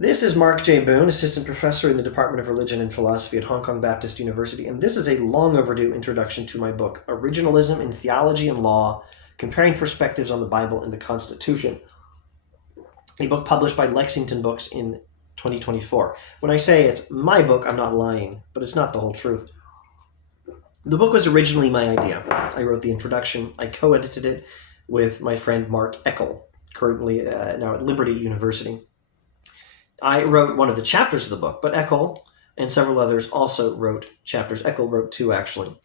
This is Mark J. Boone, Assistant Professor in the Department of Religion and Philosophy at Hong Kong Baptist University, and this is a long overdue introduction to my book, Originalism in Theology and Law, Comparing Perspectives on the Bible and the Constitution, a book published by Lexington Books in 2024. When I say it's my book, I'm not lying, but it's not the whole truth. The book was originally my idea. I wrote the introduction. I co-edited it with my friend Mark Eckel, currently now at Liberty University. I wrote one of the chapters of the book, but Eckel and several others also wrote chapters. Eckel wrote two, actually.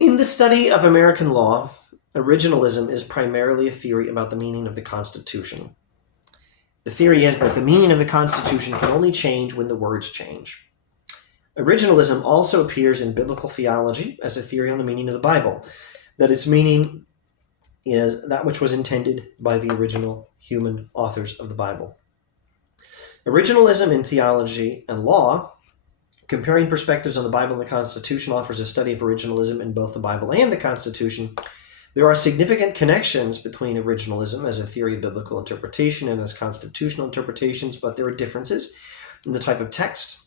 In the study of American law, originalism is primarily a theory about the meaning of the Constitution. The theory is that the meaning of the Constitution can only change when the words change. Originalism also appears in biblical theology as a theory on the meaning of the Bible, that its meaning is that which was intended by the original human authors of the Bible. Originalism in Theology and Law, Comparing Perspectives on the Bible and the Constitution, offers a study of originalism in both the Bible and the Constitution. There are significant connections between originalism as a theory of biblical interpretation and as constitutional interpretations, but there are differences in the type of text,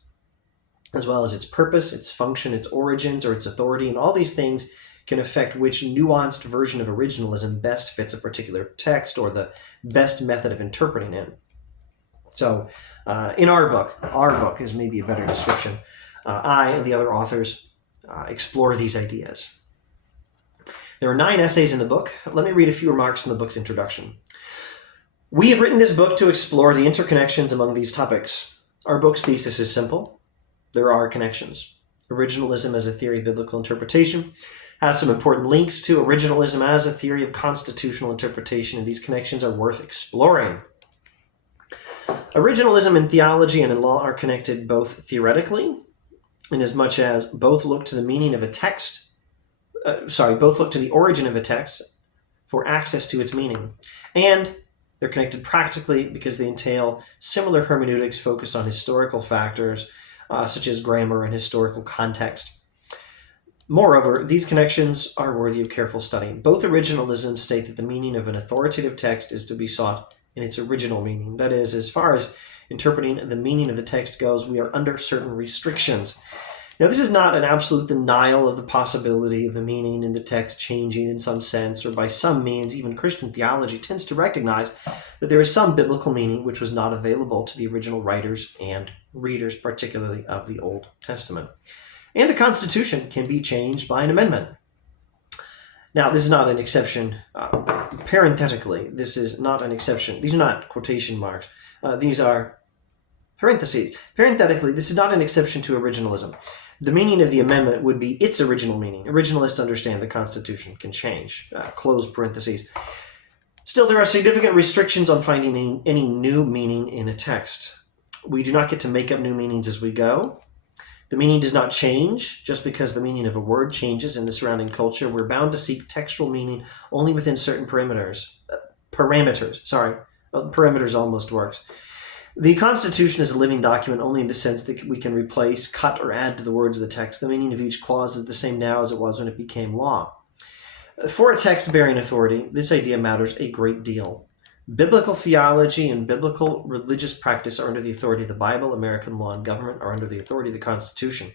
as well as its purpose, its function, its origins, or its authority, and all these things can affect which nuanced version of originalism best fits a particular text or the best method of interpreting it. So in our book is maybe a better description, I and the other authors explore these ideas. There are 9 essays in the book. Let me read a few remarks from the book's introduction. We have written this book to explore the interconnections among these topics. Our book's thesis is simple. There are connections. Originalism as a theory of biblical interpretation has some important links to originalism as a theory of constitutional interpretation, and these connections are worth exploring. Originalism in theology and in law are connected both theoretically, in as much as both look to the meaning of a text, both look to the origin of a text for access to its meaning, and they're connected practically because they entail similar hermeneutics focused on historical factors, such as grammar and historical context. Moreover, these connections are worthy of careful study. Both originalisms state that the meaning of an authoritative text is to be sought in its original meaning. That is, as far as interpreting the meaning of the text goes, we are under certain restrictions. Now, this is not an absolute denial of the possibility of the meaning in the text changing in some sense, or by some means. Even Christian theology tends to recognize that there is some biblical meaning which was not available to the original writers and readers, particularly of the Old Testament. And the Constitution can be changed by an amendment. Now, this is not an exception. Parenthetically, this is not an exception. These are not quotation marks. These are parentheses. Parenthetically, this is not an exception to originalism. The meaning of the amendment would be its original meaning. Originalists understand the Constitution can change. Close parentheses. Still, there are significant restrictions on finding any new meaning in a text. We do not get to make up new meanings as we go. The meaning does not change just because the meaning of a word changes in the surrounding culture. We're bound to seek textual meaning only within certain parameters. Parameters almost works. The Constitution is a living document only in the sense that we can replace, cut, or add to the words of the text. The meaning of each clause is the same now as it was when it became law. For a text bearing authority, this idea matters a great deal. Biblical theology and biblical religious practice are under the authority of the Bible. American law and government are under the authority of the Constitution.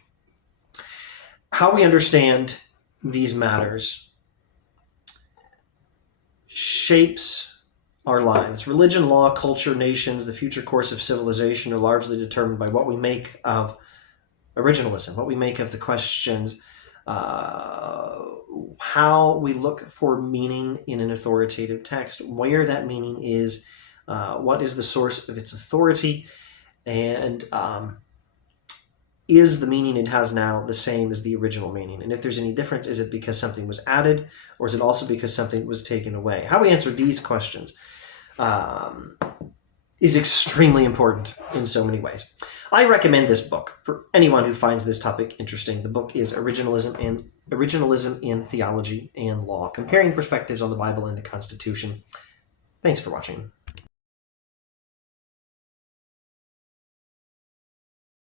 How we understand these matters shapes our lives. Religion, law, culture, nations, the future course of civilization are largely determined by what we make of originalism, what we make of the questions, how we look for meaning in an authoritative text, where that meaning is, what is the source of its authority, and is the meaning it has now the same as the original meaning? And if there's any difference, is it because something was added, or is it also because something was taken away? How we answer these questions is extremely important in so many ways. I recommend this book for anyone who finds this topic interesting. The book is Originalism in Theology and Law, Comparing Perspectives on the Bible and the Constitution. Thanks for watching.